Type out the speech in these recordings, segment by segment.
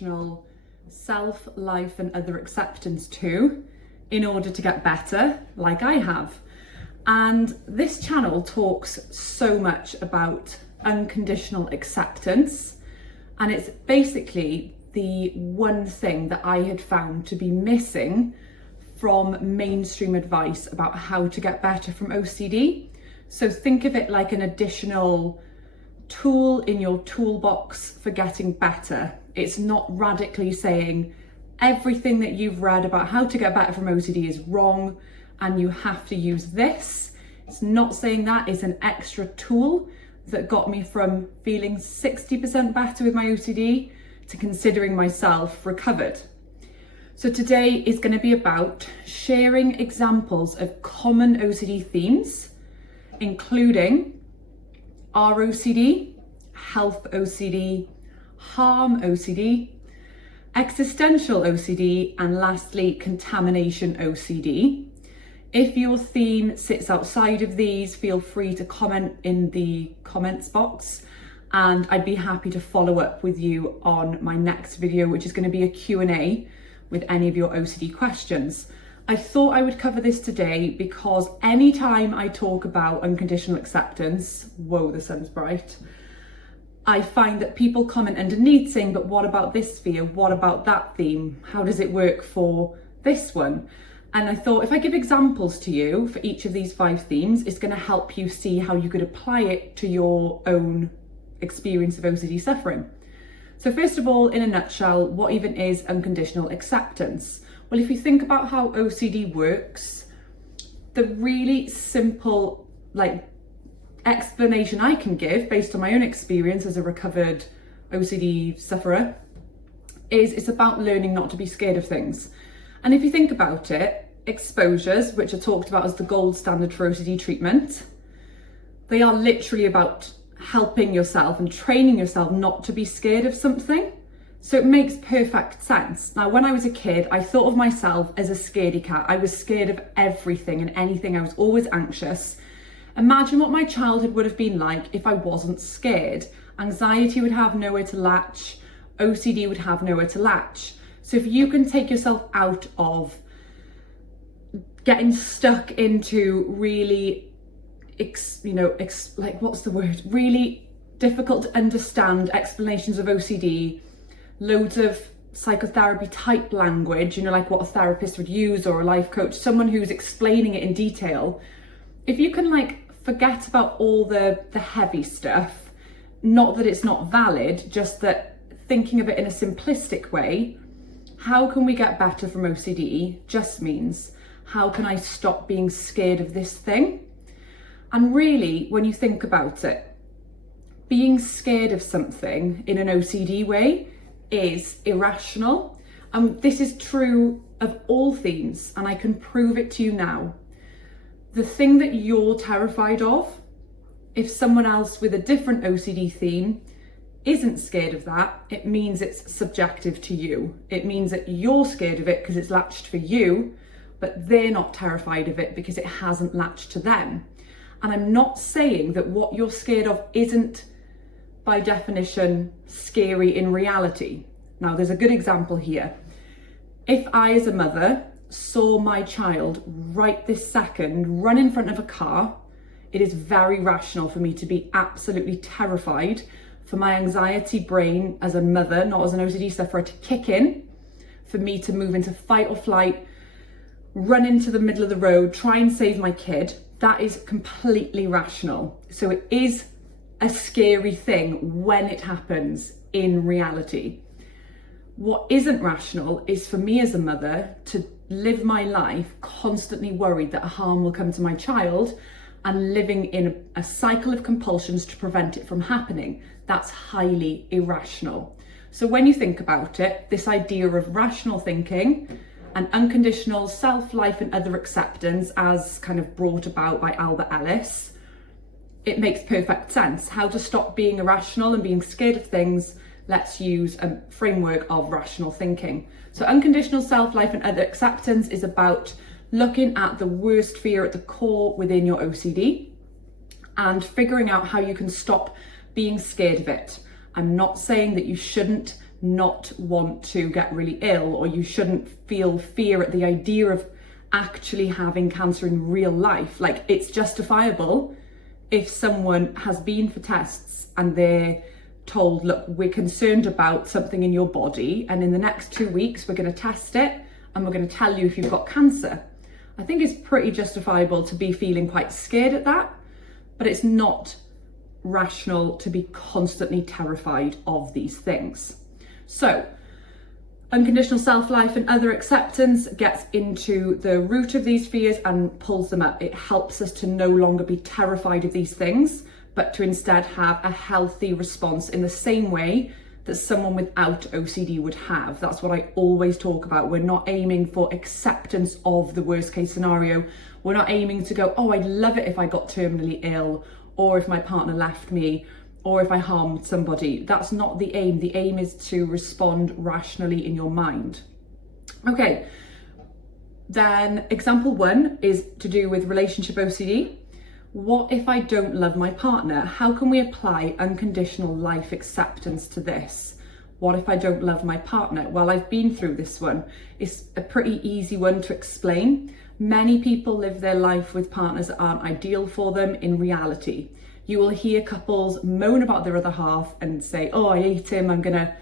unconditional self, life and other acceptance too, in order to get better, like I have. And this channel talks so much about unconditional acceptance, and it's basically the one thing that I had found to be missing from mainstream advice about how to get better from OCD. So think of it like an additional tool in your toolbox for getting better. It's not radically saying everything that you've read about how to get better from OCD is wrong and you have to use this. It's not saying that. It's an extra tool that got me from feeling 60% better with my OCD to considering myself recovered. So today is going to be about sharing examples of common OCD themes, including ROCD, health OCD, harm OCD, existential OCD, and lastly, contamination OCD. If your theme sits outside of these, feel free to comment in the comments box, and I'd be happy to follow up with you on my next video, which is going to be a Q&A with any of your OCD questions. I thought I would cover this today because anytime I talk about unconditional acceptance, whoa, the sun's bright, I find that people comment underneath saying, but what about this fear? What about that theme? How does it work for this one? And I thought if I give examples to you for each of these 5 themes, it's going to help you see how you could apply it to your own experience of OCD suffering. So first of all, in a nutshell, what even is unconditional acceptance? Well, if you think about how OCD works, the really simple explanation I can give based on my own experience as a recovered OCD sufferer is it's about learning not to be scared of things. And if you think about it, exposures, which are talked about as the gold standard for OCD treatment, they are literally about helping yourself and training yourself not to be scared of something. So it makes perfect sense. Now, when I was a kid, I thought of myself as a scaredy cat. I was scared of everything and anything. I was always anxious. Imagine what my childhood would have been like if I wasn't scared. Anxiety would have nowhere to latch. OCD would have nowhere to latch. So if you can take yourself out of getting stuck into really, really difficult to understand explanations of OCD, loads of psychotherapy type language, like what a therapist would use or a life coach, someone who's explaining it in detail. If you can forget about all the heavy stuff, not that it's not valid, just that thinking of it in a simplistic way, how can we get better from OCD just means, how can I stop being scared of this thing? And really, when you think about it, being scared of something in an OCD way is irrational. This is true of all themes, and I can prove it to you now. The thing that you're terrified of, if someone else with a different OCD theme isn't scared of that, it means it's subjective to you. It means that you're scared of it because it's latched for you, but they're not terrified of it because it hasn't latched to them. And I'm not saying that what you're scared of isn't by definition scary in reality. Now, there's a good example here. If I, as a mother, saw my child right this second run in front of a car, it is very rational for me to be absolutely terrified, for my anxiety brain as a mother, not as an OCD sufferer, to kick in, for me to move into fight or flight, run into the middle of the road, try and save my kid. That is completely rational. So it is a scary thing when it happens in reality. What isn't rational is for me as a mother to live my life constantly worried that harm will come to my child and living in a cycle of compulsions to prevent it from happening. That's highly irrational. So when you think about it, this idea of rational thinking and unconditional self, life and other acceptance, as kind of brought about by Albert Ellis, it makes perfect sense. How to stop being irrational and being scared of things. Let's use a framework of rational thinking. So unconditional self, life and other acceptance is about looking at the worst fear at the core within your OCD and figuring out how you can stop being scared of it. I'm not saying that you shouldn't not want to get really ill, or you shouldn't feel fear at the idea of actually having cancer in real life. Like, it's justifiable if someone has been for tests and they're told, look, we're concerned about something in your body, and in the next 2 weeks we're going to test it and we're going to tell you if you've got cancer. I think it's pretty justifiable to be feeling quite scared at that, but it's not rational to be constantly terrified of these things. So unconditional self-life and other acceptance gets into the root of these fears and pulls them up. It helps us to no longer be terrified of these things, but to instead have a healthy response in the same way that someone without OCD would have. That's what I always talk about. We're not aiming for acceptance of the worst case scenario. We're not aiming to go, oh, I'd love it if I got terminally ill, or if my partner left me, or if I harmed somebody. That's not the aim. The aim is to respond rationally in your mind. Okay, then example 1 is to do with relationship OCD. What if I don't love my partner? How can we apply unconditional life acceptance to this? What if I don't love my partner? Well, I've been through this one. It's a pretty easy one to explain. Many people live their life with partners that aren't ideal for them in reality. You will hear couples moan about their other half and say, oh, I hate him, I'm gonna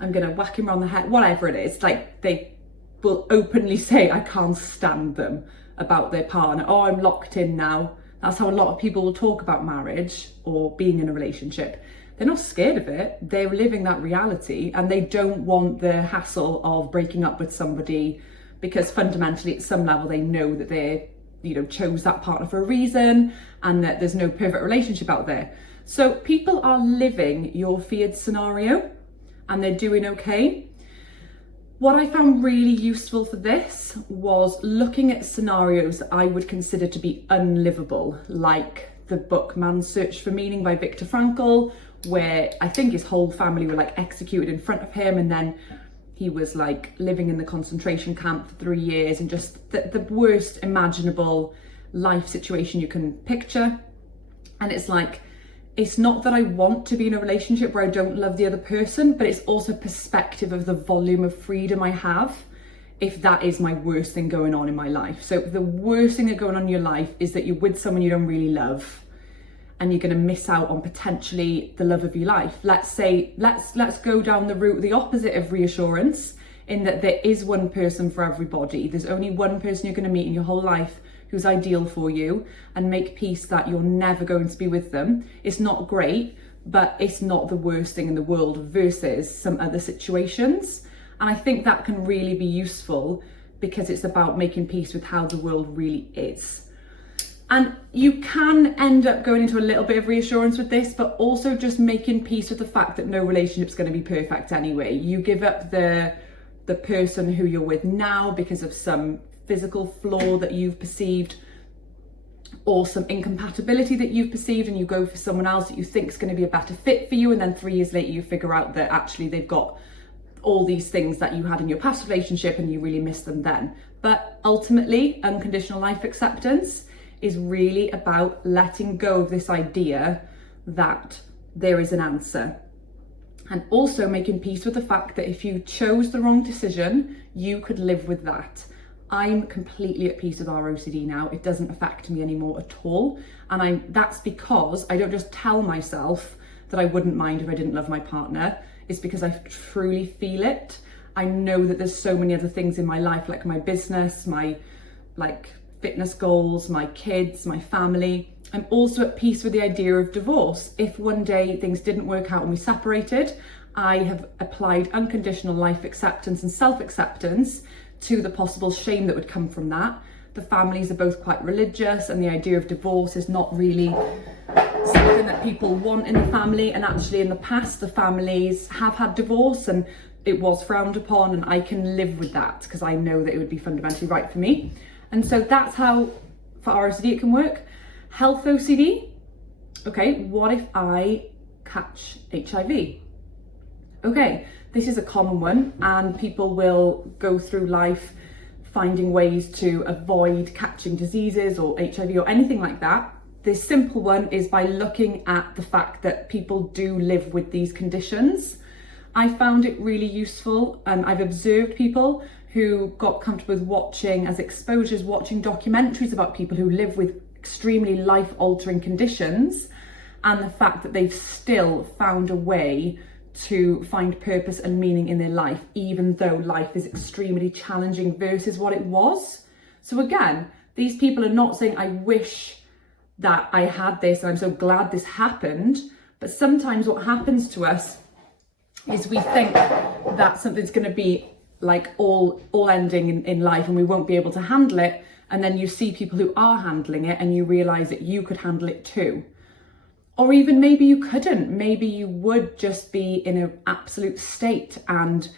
whack him around the head, whatever it is. Like, they will openly say, I can't stand them, about their partner. Oh, I'm locked in now. That's how a lot of people will talk about marriage or being in a relationship. They're not scared of it. They're living that reality, and they don't want the hassle of breaking up with somebody, because fundamentally at some level they know that they chose that partner for a reason and that there's no perfect relationship out there. So people are living your feared scenario and they're doing okay. What I found really useful for this was looking at scenarios that I would consider to be unlivable, like the book Man's Search for Meaning by Viktor Frankl, where I think his whole family were like executed in front of him, and then he was like living in the concentration camp for 3 years, and just the worst imaginable life situation you can picture. And it's like, it's not that I want to be in a relationship where I don't love the other person, but it's also perspective of the volume of freedom I have if that is my worst thing going on in my life. So the worst thing that's going on in your life is that you're with someone you don't really love, and you're going to miss out on potentially the love of your life. Let's say, let's go down the route, the opposite of reassurance, in that there is one person for everybody. There's only one person you're going to meet in your whole life who's ideal for you, and make peace that you're never going to be with them. It's not great, but it's not the worst thing in the world versus some other situations. And I think that can really be useful, because it's about making peace with how the world really is. And you can end up going into a little bit of reassurance with this, but also just making peace with the fact that no relationship's going to be perfect anyway. You give up the person who you're with now because of some physical flaw that you've perceived, or some incompatibility that you've perceived, and you go for someone else that you think is going to be a better fit for you, and then 3 years later you figure out that actually they've got all these things that you had in your past relationship and you really miss them then. But ultimately, unconditional life acceptance is really about letting go of this idea that there is an answer, and also making peace with the fact that if you chose the wrong decision, you could live with that. I'm completely at peace with our OCD now. It doesn't affect me anymore at all. And that's because I don't just tell myself that I wouldn't mind if I didn't love my partner. It's because I truly feel it. I know that there's so many other things in my life, like my business, my fitness goals, my kids, my family. I'm also at peace with the idea of divorce. If one day things didn't work out and we separated, I have applied unconditional life acceptance and self-acceptance to the possible shame that would come from that. The families are both quite religious, and the idea of divorce is not really something that people want in the family. And actually in the past, the families have had divorce and it was frowned upon, and I can live with that because I know that it would be fundamentally right for me. And so that's how for ROCD it can work. Health OCD, okay, what if I catch HIV? Okay, this is a common one, and people will go through life finding ways to avoid catching diseases or HIV or anything like that. The simple one is by looking at the fact that people do live with these conditions. I found it really useful. I've observed people who got comfortable with watching as exposures, watching documentaries about people who live with extremely life-altering conditions, and the fact that they've still found a way to find purpose and meaning in their life, even though life is extremely challenging versus what it was. So again, these people are not saying, I wish that I had this and I'm so glad this happened. But sometimes what happens to us is we think that something's going to be like all ending in life and we won't be able to handle it. And then you see people who are handling it and you realize that you could handle it too. Or even maybe you couldn't. Maybe you would just be in an absolute state and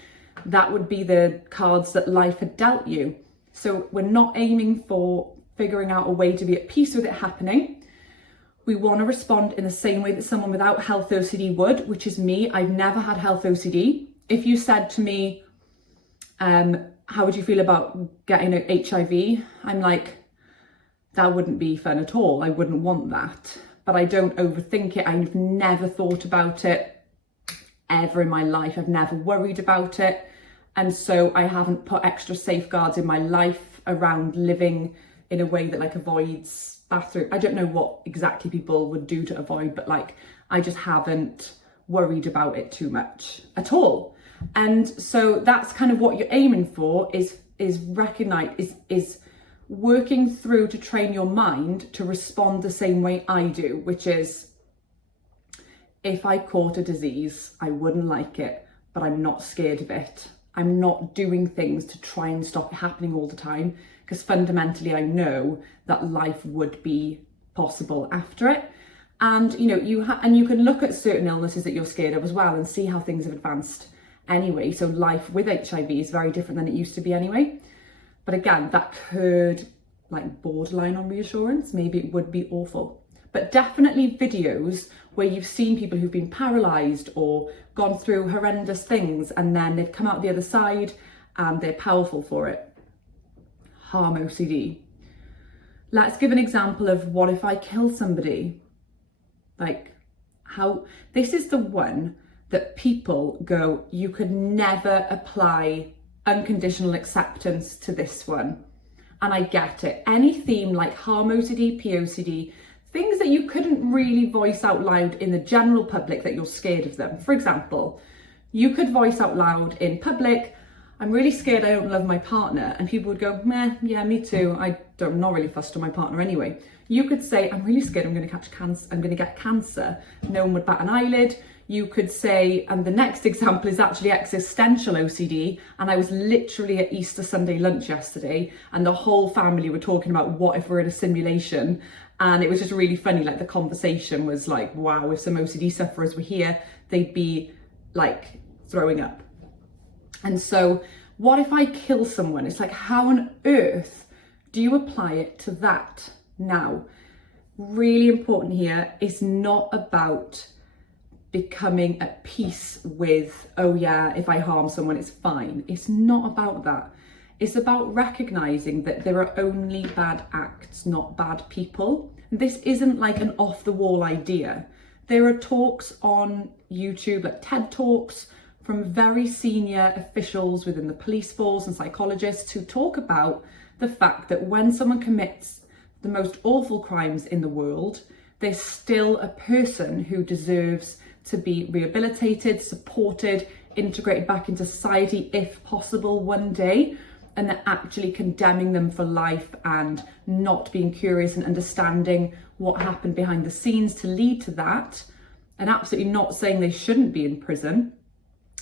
that would be the cards that life had dealt you. So we're not aiming for figuring out a way to be at peace with it happening. We want to respond in the same way that someone without health OCD would, which is me. I've never had health OCD. If you said to me, how would you feel about getting HIV? I'm like, that wouldn't be fun at all. I wouldn't want that. But I don't overthink it. I've never thought about it ever in my life. I've never worried about it. And so I haven't put extra safeguards in my life around living in a way that like avoids bathroom. I don't know what exactly people would do to avoid, but like I just haven't worried about it too much at all. And so that's kind of what you're aiming for is working through to train your mind to respond the same way I do, which is if I caught a disease, I wouldn't like it, but I'm not scared of it. I'm not doing things to try and stop it happening all the time, because fundamentally I know that life would be possible after it. And you know, you can look at certain illnesses that you're scared of as well and see how things have advanced anyway. So life with HIV is very different than it used to be anyway. But again, that could like borderline on reassurance. Maybe it would be awful. But definitely videos where you've seen people who've been paralysed or gone through horrendous things and then they've come out the other side and they're powerful for it. Harm OCD. Let's give an example of what if I kill somebody? Like how, this is the one that people go, you could never apply unconditional acceptance to this one. And I get it. Any theme like harm OCD, POCD, things that you couldn't really voice out loud in the general public that you're scared of them. For example, you could voice out loud in public, I'm really scared I don't love my partner. And people would go, meh, yeah, me too. I'm not really fussed on my partner anyway. You could say, I'm really scared I'm going to catch cancer. I'm going to get cancer. No one would bat an eyelid. You could say, and the next example is actually existential OCD. And I was literally at Easter Sunday lunch yesterday and the whole family were talking about what if we're in a simulation. And it was just really funny. Like the conversation was like, wow, if some OCD sufferers were here, they'd be like throwing up. And so what if I kill someone? It's like, how on earth do you apply it to that? Now, really important here, it's not about becoming at peace with, oh yeah, if I harm someone, it's fine. It's not about that. It's about recognizing that there are only bad acts, not bad people. And this isn't like an off the wall idea. There are talks on YouTube, like TED Talks, from very senior officials within the police force and psychologists who talk about the fact that when someone commits the most awful crimes in the world, there's still a person who deserves to be rehabilitated, supported, integrated back into society if possible one day, and they're actually condemning them for life and not being curious and understanding what happened behind the scenes to lead to that, and absolutely not saying they shouldn't be in prison,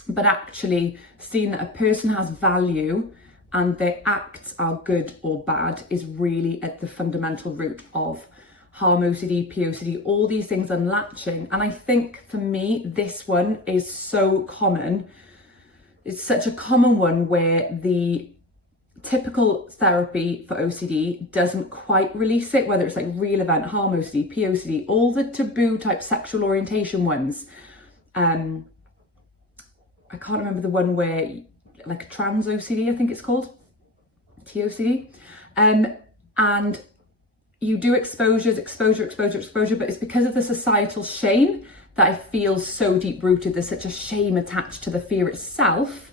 but actually seeing that a person has value and their acts are good or bad is really at the fundamental root of harm OCD, POCD, all these things unlatching. And I think for me, this one is so common. It's such a common one where the typical therapy for OCD doesn't quite release it, whether it's like real event, harm OCD, POCD, all the taboo type sexual orientation ones. I can't remember the one where like trans OCD, I think it's called, TOCD. And you do exposure, but it's because of the societal shame that it feels so deep rooted. There's such a shame attached to the fear itself.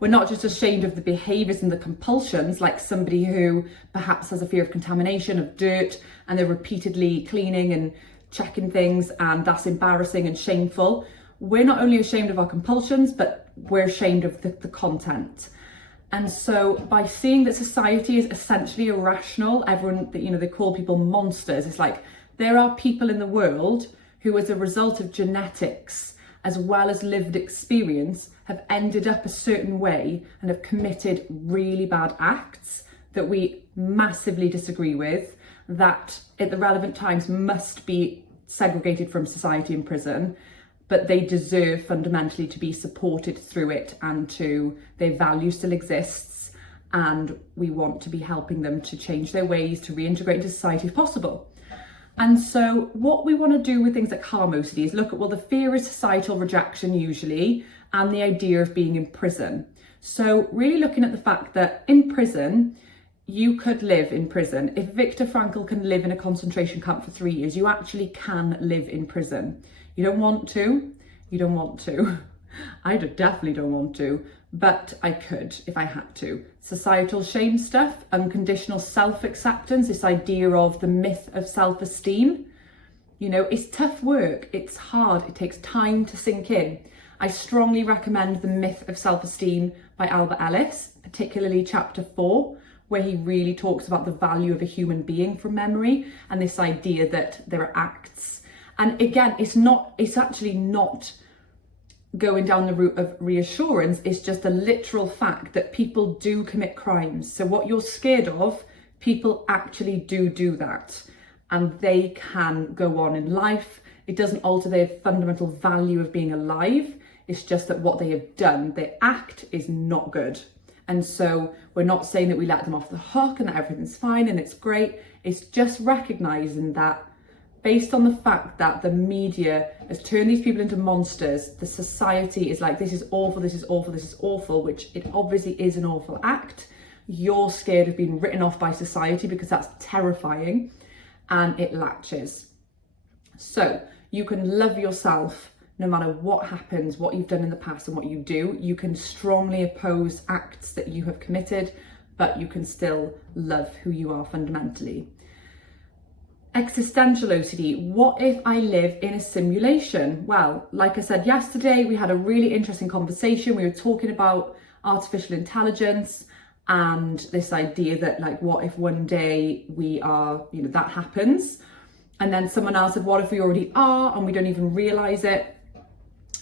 We're not just ashamed of the behaviours and the compulsions, like somebody who perhaps has a fear of contamination, of dirt, and they're repeatedly cleaning and checking things, and that's embarrassing and shameful. We're not only ashamed of our compulsions, but we're ashamed of the content. And so by seeing that society is essentially irrational, everyone, they call people monsters. It's like there are people in the world who, as a result of genetics, as well as lived experience, have ended up a certain way and have committed really bad acts that we massively disagree with, that at the relevant times must be segregated from society in prison, but they deserve fundamentally to be supported through it, and their value still exists, and we want to be helping them to change their ways, to reintegrate into society if possible. And so what we want to do with things like harm OCD is look at, well, the fear is societal rejection usually, and the idea of being in prison. So really looking at the fact that in prison, you could live in prison. If Viktor Frankl can live in a concentration camp for 3 years, you actually can live in prison. You don't want to. I definitely don't want to, but I could if I had to. Societal shame stuff, unconditional self-acceptance, this idea of the myth of self-esteem. It's tough work, it's hard, it takes time to sink in. I strongly recommend The Myth of Self-Esteem by Albert Ellis, particularly chapter 4, where he really talks about the value of a human being from memory, and this idea that there are acts. And again, it's actually not going down the route of reassurance. It's just a literal fact that people do commit crimes. So what you're scared of, people actually do that, and they can go on in life. It doesn't alter their fundamental value of being alive. It's just that what they have done, their act, is not good. And so we're not saying that we let them off the hook and that everything's fine and it's great. It's just recognizing that based on the fact that the media has turned these people into monsters, the society is like, this is awful, this is awful, this is awful, which it obviously is an awful act. You're scared of being written off by society because that's terrifying, and it latches. So you can love yourself no matter what happens, what you've done in the past and what you do. You can strongly oppose acts that you have committed, but you can still love who you are fundamentally. Existential OCD. What if I live in a simulation? Well, like I said yesterday, we had a really interesting conversation. We were talking about artificial intelligence and this idea that, like, what if one day we are, that happens? And then someone else said, what if we already are and we don't even realize it?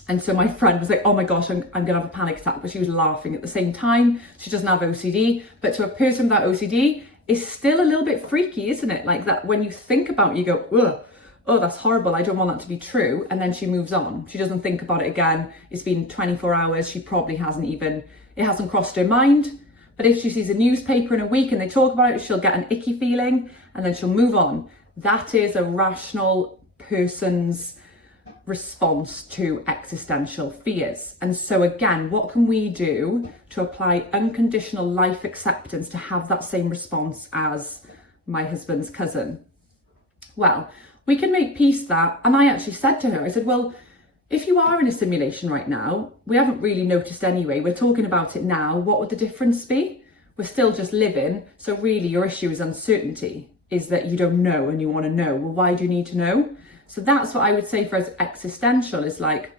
And so my friend was like, oh my gosh, I'm gonna have a panic attack. But she was laughing at the same time. She doesn't have OCD, but to a person without OCD, it's still a little bit freaky, isn't it? Like that, when you think about it, you go, ugh, oh, that's horrible. I don't want that to be true. And then she moves on. She doesn't think about it again. It's been 24 hours. She probably it hasn't crossed her mind. But if she sees a newspaper in a week and they talk about it, she'll get an icky feeling and then she'll move on. That is a rational person's response to existential fears. And so again, what can we do to apply unconditional life acceptance to have that same response as my husband's cousin? Well, we can make peace that, and I actually said to her, I said, well, if you are in a simulation right now, we haven't really noticed anyway, we're talking about it now, what would the difference be? We're still just living, so really your issue is uncertainty, is that you don't know and you want to know. Well, why do you need to know? So that's what I would say for us existential is like,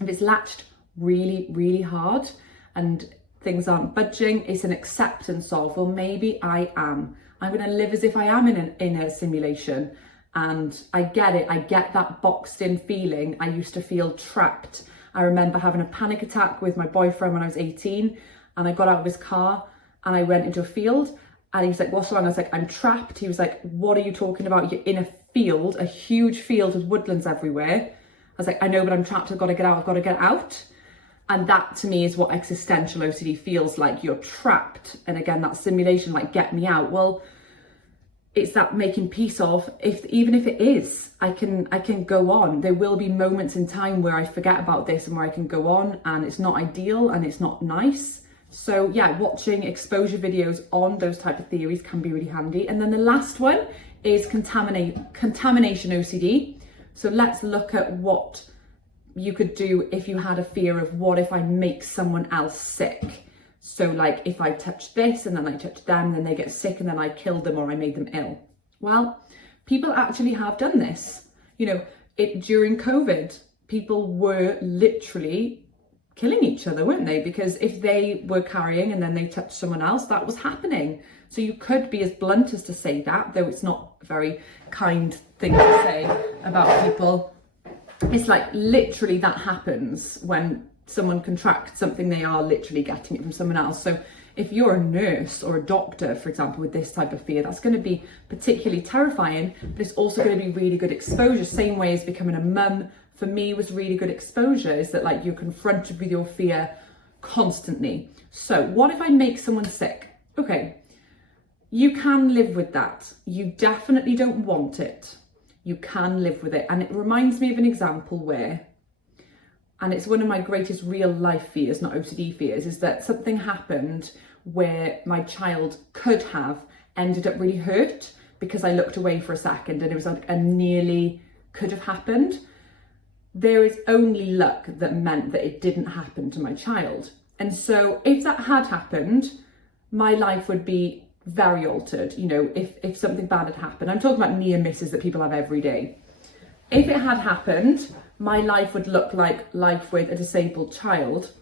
if it's latched really, really hard and things aren't budging, it's an acceptance of, well, maybe I am. I'm going to live as if I am in a simulation. And I get it. I get that boxed in feeling. I used to feel trapped. I remember having a panic attack with my boyfriend when I was 18, and I got out of his car and I went into a field. And he was like, what's wrong? I was like, I'm trapped. He was like, what are you talking about? You're in a field, a huge field with woodlands everywhere. I was like, I know, but I'm trapped. I've got to get out. I've got to get out. And that to me is what existential OCD feels like. You're trapped. And again, that simulation, like, get me out. Well, it's that making peace of, even if it is, I can go on. There will be moments in time where I forget about this and where I can go on, and it's not ideal and it's not nice. So yeah, watching exposure videos on those type of theories can be really handy. And then the last one is contamination OCD. So let's look at what you could do if you had a fear of, what if I make someone else sick? So like, if I touch this and then I touch them, then they get sick and then I killed them or I made them ill. Well, people actually have done this. You know, during COVID, people were literally killing each other, weren't they? Because if they were carrying and then they touched someone else, that was happening. So you could be as blunt as to say that, though it's not a very kind thing to say about people. It's like literally that happens when someone contracts something, they are literally getting it from someone else. So if you're a nurse or a doctor, for example, with this type of fear, that's going to be particularly terrifying, but it's also going to be really good exposure. Same way as becoming a mum, for me, was really good exposure, is that like you're confronted with your fear constantly. So what if I make someone sick? Okay, you can live with that. You definitely don't want it. You can live with it. And it reminds me of an example where, and it's one of my greatest real life fears, not OCD fears, is that something happened where my child could have ended up really hurt because I looked away for a second and it was like a nearly could have happened. There is only luck that meant that it didn't happen to my child. And so if that had happened, my life would be very altered. You know, if something bad had happened, I'm talking about near misses that people have every day. If it had happened, my life would look like life with a disabled child,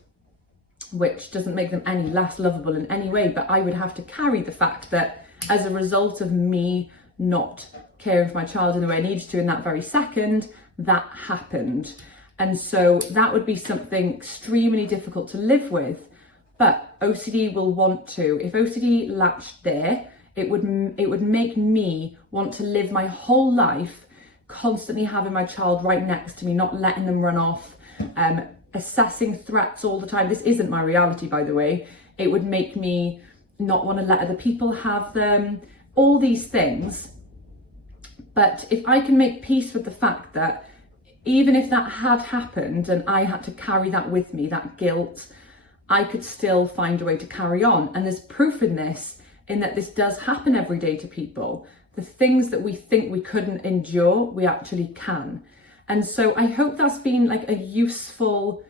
which doesn't make them any less lovable in any way, but I would have to carry the fact that as a result of me not caring for my child in the way I needed to in that very second, that happened. And so that would be something extremely difficult to live with. But OCD will want to, if OCD latched there, it would make me want to live my whole life constantly having my child right next to me, not letting them run off, assessing threats all the time. This isn't my reality, by the way. It would make me not want to let other people have them, all these things. But if I can make peace with the fact that even if that had happened and I had to carry that with me, that guilt, I could still find a way to carry on. And there's proof in this, in that this does happen every day to people. The things that we think we couldn't endure, we actually can. And so I hope that's been like a useful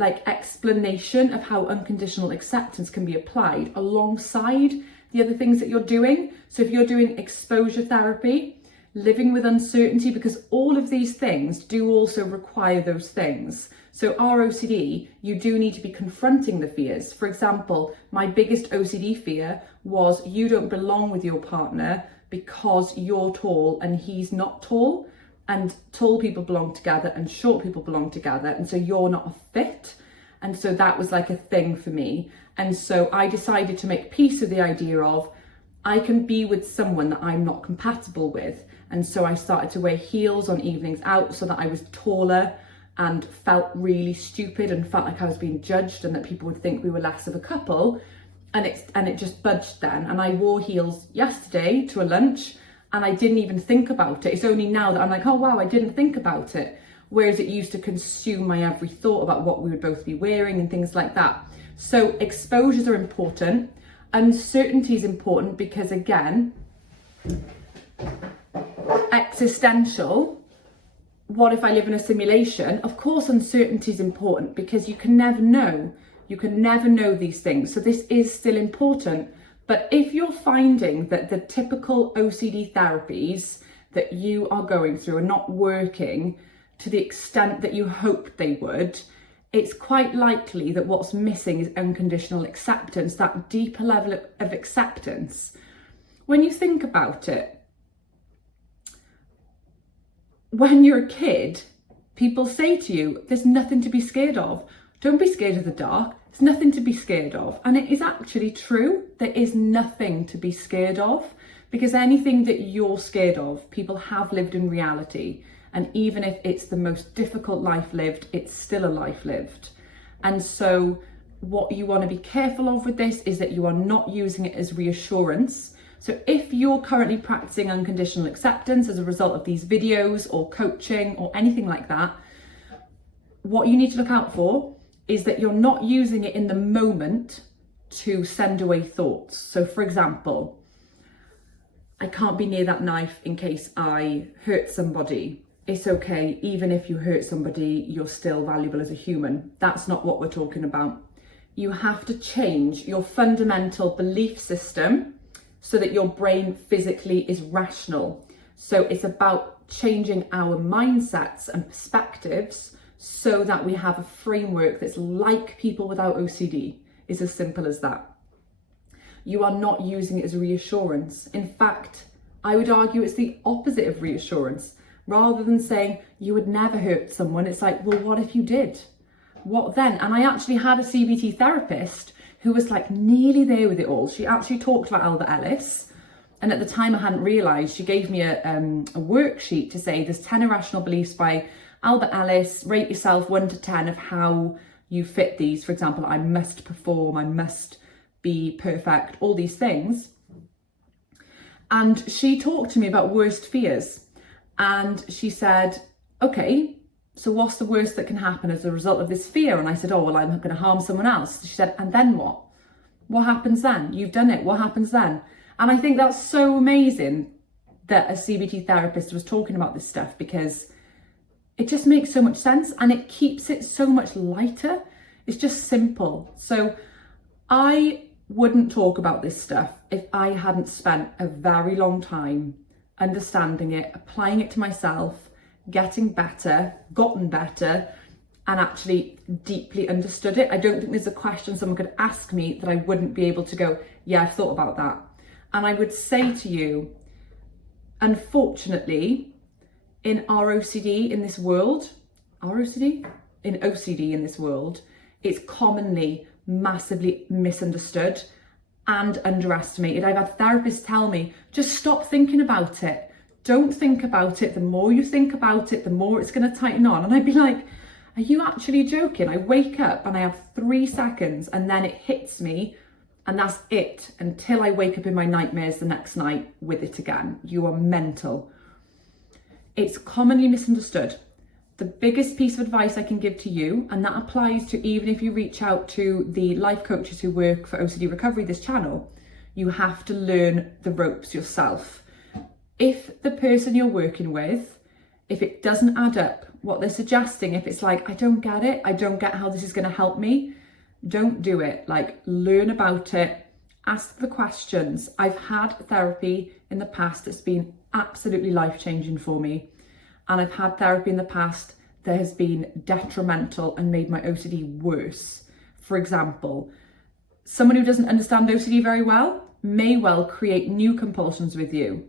explanation of how unconditional acceptance can be applied alongside the other things that you're doing. So if you're doing exposure therapy, living with uncertainty, because all of these things do also require those things. So our OCD, you do need to be confronting the fears. For example, my biggest OCD fear was you don't belong with your partner because you're tall and he's not tall, and tall people belong together and short people belong together, and so you're not a fit. And so that was like a thing for me. And so I decided to make peace with the idea of I can be with someone that I'm not compatible with. And so I started to wear heels on evenings out so that I was taller and felt really stupid and felt like I was being judged and that people would think we were less of a couple. And it just budged then. And I wore heels yesterday to a lunch and I didn't even think about it. It's only now that I'm like, oh wow, I didn't think about it. Whereas it used to consume my every thought about what we would both be wearing and things like that. So exposures are important. Uncertainty is important because, again, existential, what if I live in a simulation? Of course, uncertainty is important because you can never know. You can never know these things. So this is still important. But if you're finding that the typical OCD therapies that you are going through are not working to the extent that you hoped they would, it's quite likely that what's missing is unconditional acceptance, that deeper level of acceptance. When you think about it, when you're a kid, people say to you, there's nothing to be scared of. Don't be scared of the dark. There's nothing to be scared of. And it is actually true. There is nothing to be scared of, because anything that you're scared of, people have lived in reality. And even if it's the most difficult life lived, it's still a life lived. And so what you want to be careful of with this is that you are not using it as reassurance. So if you're currently practicing unconditional acceptance as a result of these videos or coaching or anything like that, what you need to look out for is that you're not using it in the moment to send away thoughts. So for example, I can't be near that knife in case I hurt somebody. it's okay, even if you hurt somebody, you're still valuable as a human. That's not what we're talking about. You have to change your fundamental belief system so that your brain physically is rational. So it's about changing our mindsets and perspectives so that we have a framework that's like people without OCD. It's as simple as that. You are not using it as reassurance. In fact, I would argue it's the opposite of reassurance. Rather than saying you would never hurt someone, it's like, well, what if you did? What then? And I actually had a CBT therapist who was like nearly there with it all. She actually talked about Albert Ellis. And at the time I hadn't realised, she gave me a worksheet to say there's 10 irrational beliefs by Albert Ellis, rate yourself 1 to 10 of how you fit these. For example, I must perform, I must be perfect, all these things. And she talked to me about worst fears. And she said, okay, so what's the worst that can happen as a result of this fear? And I said, oh, well, I'm going to harm someone else. She said, and then what? What happens then? You've done it. What happens then? And I think that's so amazing that a CBT therapist was talking about this stuff, because it just makes so much sense and it keeps it so much lighter. It's just simple. So I wouldn't talk about this stuff if I hadn't spent a very long time understanding it, applying it to myself, getting better, gotten better, and actually deeply understood it. I don't think there's a question someone could ask me that I wouldn't be able to go, yeah, I've thought about that. And I would say to you, unfortunately, in our OCD in this world, in OCD in this world, it's commonly massively misunderstood and underestimated. I've had therapists tell me, just stop thinking about it. Don't think about it. The more you think about it, the more it's going to tighten on. And I'd be like, are you actually joking? I wake up and I have 3 seconds and then it hits me, and that's it until I wake up in my nightmares the next night with it again. You are mental. It's commonly misunderstood. The biggest piece of advice I can give to you, and that applies to even if you reach out to the life coaches who work for OCD Recovery, this channel, you have to learn the ropes yourself. If the person you're working with, if it doesn't add up, what they're suggesting, if it's like, I don't get it, I don't get how this is going to help me, don't do it. Like, learn about it, ask the questions. I've had therapy in the past that's been absolutely life-changing for me. And I've had therapy in the past that has been detrimental and made my OCD worse. For example, someone who doesn't understand OCD very well may well create new compulsions with you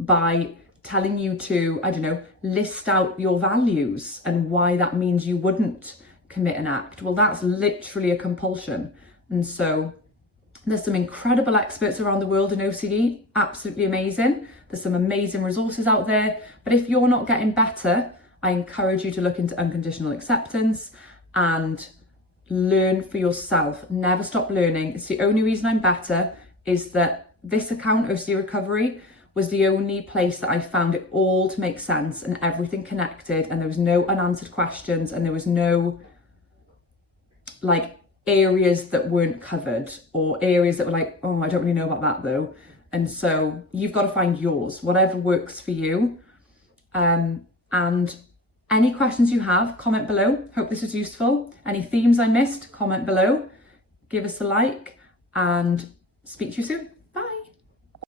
by telling you to, I don't know, list out your values and why that means you wouldn't commit an act. Well, that's literally a compulsion. And so there's some incredible experts around the world in OCD, absolutely amazing. There's some amazing resources out there. But if you're not getting better, I encourage you to look into unconditional acceptance and learn for yourself. Never stop learning. It's the only reason I'm better is that this account, OCD Recovery, was the only place that I found it all to make sense and everything connected, and there was no unanswered questions, and there was no like areas that weren't covered or areas that were like, oh, I don't really know about that though. And so you've got to find yours, whatever works for you. And any questions you have, comment below. Hope this was useful. Any themes I missed, comment below. Give us a like and speak to you soon.